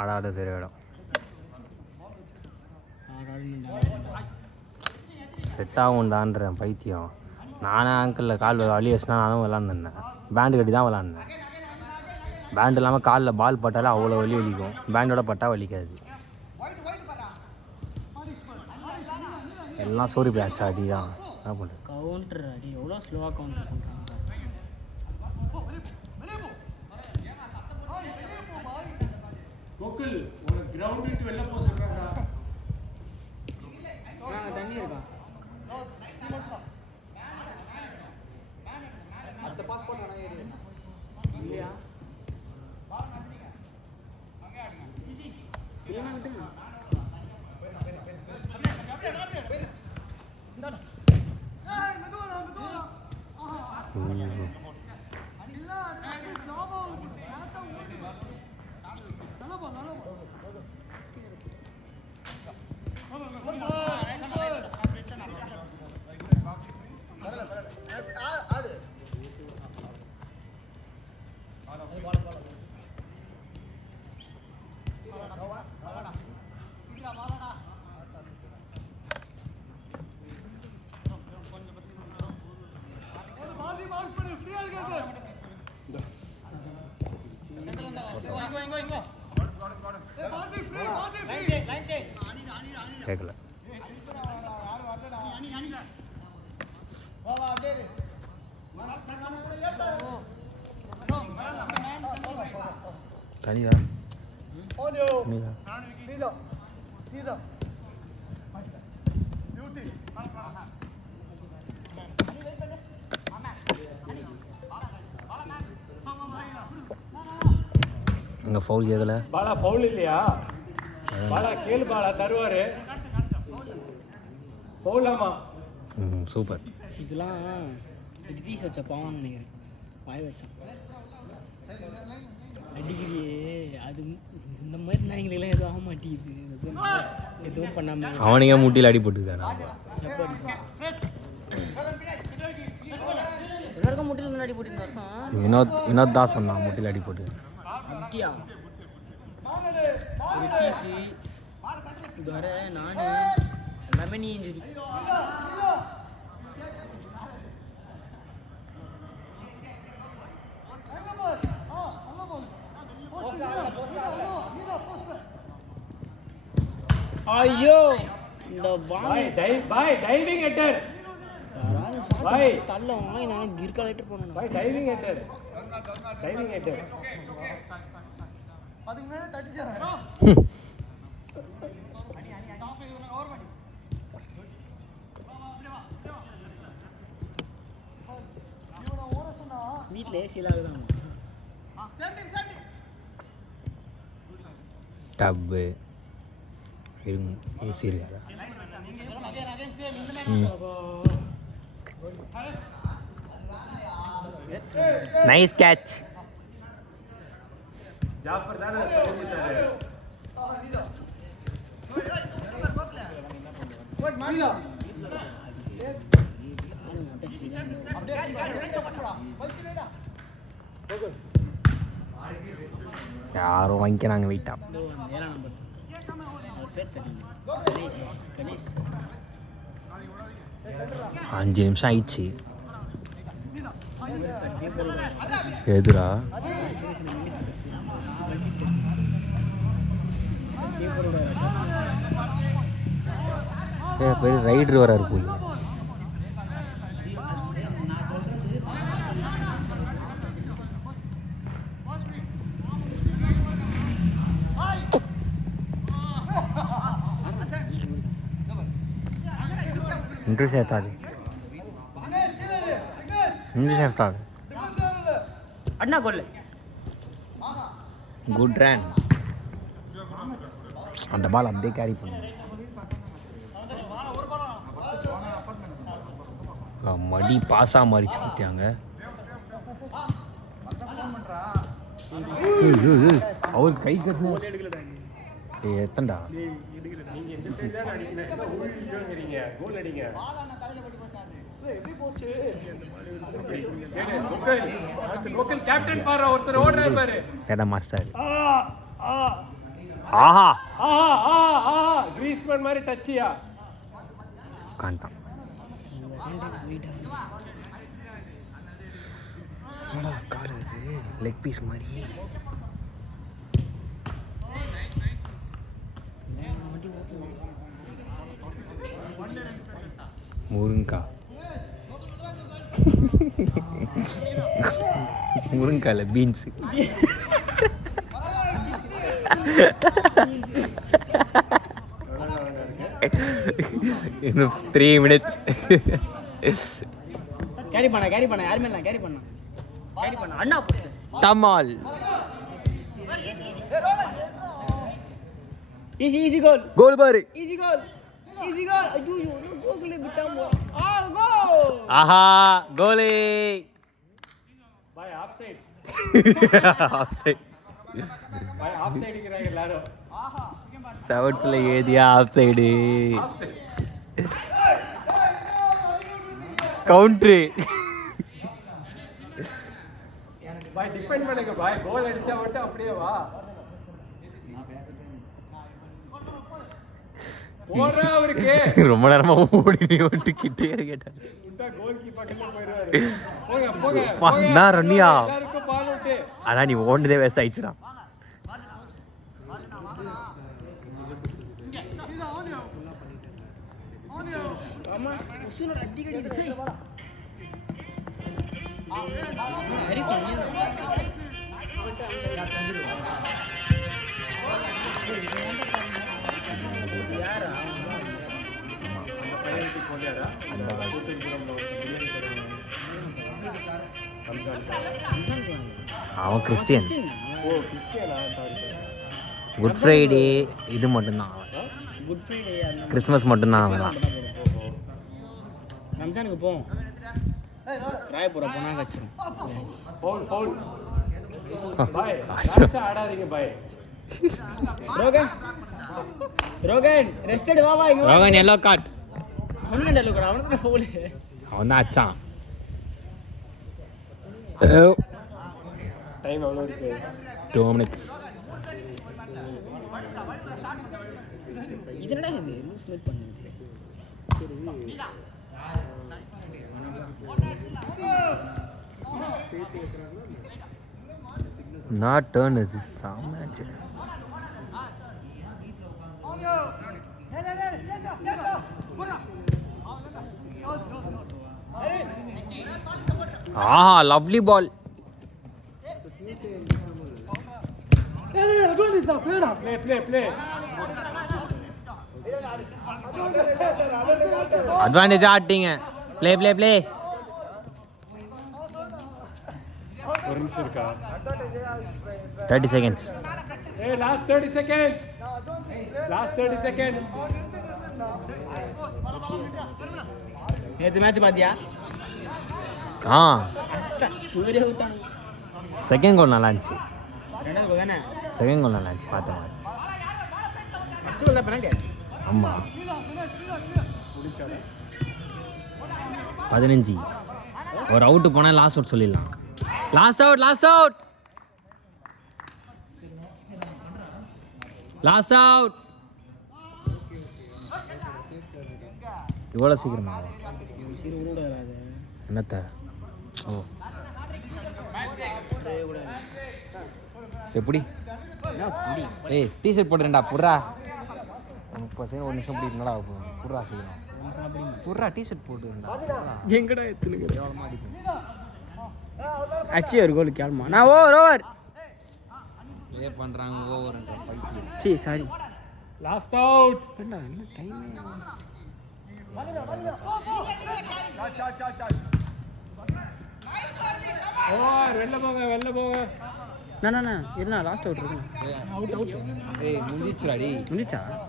ஆடாட சரி இடம் செட் ஆகும்டான்றேன் பைத்தியம். நானே ஆங்கிளில் கால் வலி வச்சுனா நானும் விளாண்டுருந்தேன். பேண்டு கட்டி தான் விளாண்டேன். பேண்ட் இல்லாமல் காலில் பால் பட்டாலே அவ்வளோ வலி வலிக்கும். பேண்டோட பட்டா வலிக்காது. எல்லாம் சோரி பிளாச்சா அடி தான். என்ன பண்ணுறது? கவுண்டர் அடி எவ்வளோ ஸ்லோவாக கவுண்டர் பண்ணுறாங்க. தண்ணி இருக்கா? இல்லையா? கேட்கல. தனியா இங்கே ஃபவுல் கேட்கல. பாலா ஃபவுல் இல்லையா? பாலா கேளு பாலா தருவாரு. ஃபவுலாமா? சூப்பர். இதெல்லாம் ரிதீஷ் வச்ச பாவம்னு நினைக்கிறேன். வாய் வச்சான் அடிக்கிறியே. அது இந்த மாதிரி நாய்களெல்லாம் எதுவும் ஆக மாட்டேங்குது. எதுவும் பண்ணாமல் அவனுக்கே முட்டியில் அடி போட்டுருக்காரு. எல்லாருக்கும் முட்டியில் அடி போட்டு வருஷம் வினோத் தான் சொன்னான் முட்டியில் அடி போட்டு. முட்டியா ரிதீஷ் இது வர நான் எல்லாமே நீ இன்ஜுரி. ஐயோ இந்த பாய் டைவிங் ஹெட்டர் பாய் தள்ள வாங்கி நான் கிர்கா லைட்டர் போறேன். பாய் டைவிங் ஹெட்டர் அதுக்கு மேல தட்டிட்டாரு. வீட்டில் ஏசியில் தான் டப்பு ஏசி இருக்கா? Nice catch. ஜாஃபர் தானே சொல்லிட்டாரு. யாரும் வாங்கிக்கிறாங்க வெயிட்டா. 5 நிமிஷம் ஆயிடுச்சு. எதுரா பெரிய ரைடர் வராரு போய். ఇంటూ చేస్తాది ఇంటూ చేస్తాడు అన్నా గోల్ குட் ரன். அந்த பால் அப்படியே கேரி பண்ணு. மடி பாஸா மாறிச்சு கிட்டாங்க. அவர் கை கட்டின எத்தண்டா கோல் அடிங்க. எப்படி போச்சு லோக்கல் கேப்டன் பாரு, ஒருத்தர் ஓடுறாரு பாரு. கேட்ட மாஸ்டர். ஆஹா ஆஹா கிரீஸ்மேன் மாதிரி டச்சியா. காண்டான். லெக் பீஸ் மாதிரி. முருங்கா முருங்கால பீன்ஸ். இன்னும் 3 minutes. கேரி பண்ண யாருமே இல்லை கேரி பண்ண அண்ணா தமால். ஈஸி கோல் கோல் பாரு. ஈஸி கோல் ஐயோ கோகுலே விட்டாம கோல். ஆஹா கோலே. பாய் ஆஃப் சைடு. Off side. பாய் ஆஃப் சைடுங்கறாங்க எல்லாரும். செவன்ஸ்ல ஏதியா ஆஃப் சைடு. கவுண்டர். பாய் டிஃபெண்ட் பண்ணுங்க பாய். கோல் அடிச்சா மட்டும் அப்படியே வா. போறா அவருக்கு. ரொம்ப நேரமா ஓடி ஓடி கிட்டே கேட்டாங்க. உண்டா கோல் கீப்பர் கிட்ட போயிடுவாரு. போங்க நான் ரன்னியா. எல்லாருக்கும் பால் அவுட். ஆனா நீ ஓடுனதே வேஸ்ட் ஆயிடுச்சுடா. ஆமா உசுனோட அடி கடிச்சு வெரி ஃபன்னி. யாரா பையனுக்கு போலியாடா அந்த கூட்டுக்குறோம்ல பிரியாணி தருவாங்க. ரம்ஜான். அவன் கிறிஸ்டியன். ஓ கிறிஸ்டியனா? சாரி. குட் ஃப்ரைடே இது மட்டும்தான். குட் ஃப்ரைடே கிறிஸ்மஸ் மட்டும்தான் அவன். ரம்ஜானுக்கு போவோம். ராயபுரா போனா கச்சிரும். ஃபவுல் பாய். லாஸ்டா ஆடாதீங்க பாய். ரோகன் ரெஸ்டட் வா இங்க வா. Rohan yellow card. அவனுக்கு எல்லோ கார்டு. அவனுக்கு ஃபவுல். அவன் தான் அச்சான். டைம் எவ்வளவு இருக்கு? 2 minutes. இதனடா இது லூஸ் மேட் பண்ணுது. நான் டர்ன் இது சாமேட்ச். ஆஹா லவ்லி பால். ப்ளே அட்வான்டேஜ் ஆட்டிங்க. ப்ளே ஒரு நிமிஷம் இருக்கா? 30 seconds. ஏய் லாஸ்ட் 30 செகண்ட்ஸ். நேத்து மேட்ச் பாத்தியா? சூரிய விட்டானு. செகண்ட் கோல் நல்லா இருந்துச்சு. ரெண்டாவது கோல் தானே? செகண்ட் கோல் நல்லா இருந்துச்சு பார்த்தேன். ஃபர்ஸ்ட் கோல் தான் பெனல்டி ஆச்சு. ஆமாம். முடிச்சாடா 15. ஒரு அவுட்டு போனால் லாஸ்ட் அவுட் சொல்லிடலாம். Last out. இவ்வளோ சீக்கிரமா என்னத்த? ஓ எப்படி? ஏய் டிஷர்ட் போட்டுறேன்டா புட்றா. 30 செகண்ட் ஒரு நிமிஷம் இப்படி என்னடா புட்றா சீக்கிரம் புட்றா. டிஷர்ட் போட்டுருந்தா எங்கடா எத்துனுங்க அச்சி ஒரு கோல் கேள்மா. நான் ஓவர் பண்ணுறாங்க ஓவர். சீ சாரி. Last out. என்ன டைம்? ஓவர். வெளில போங்க. நான் என்ன லாஸ்ட் அவுட் இருக்கு. ஏய் முடிஞ்சிச்சுடா. முடிச்சா?